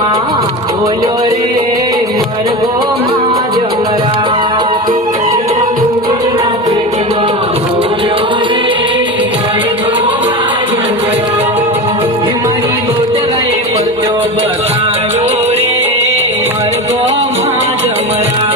માં બોલ્યો રે મરગો માં જમરા મારી ગોટલાએ પરચો બતાવ્યો રે મરગો માં જમરા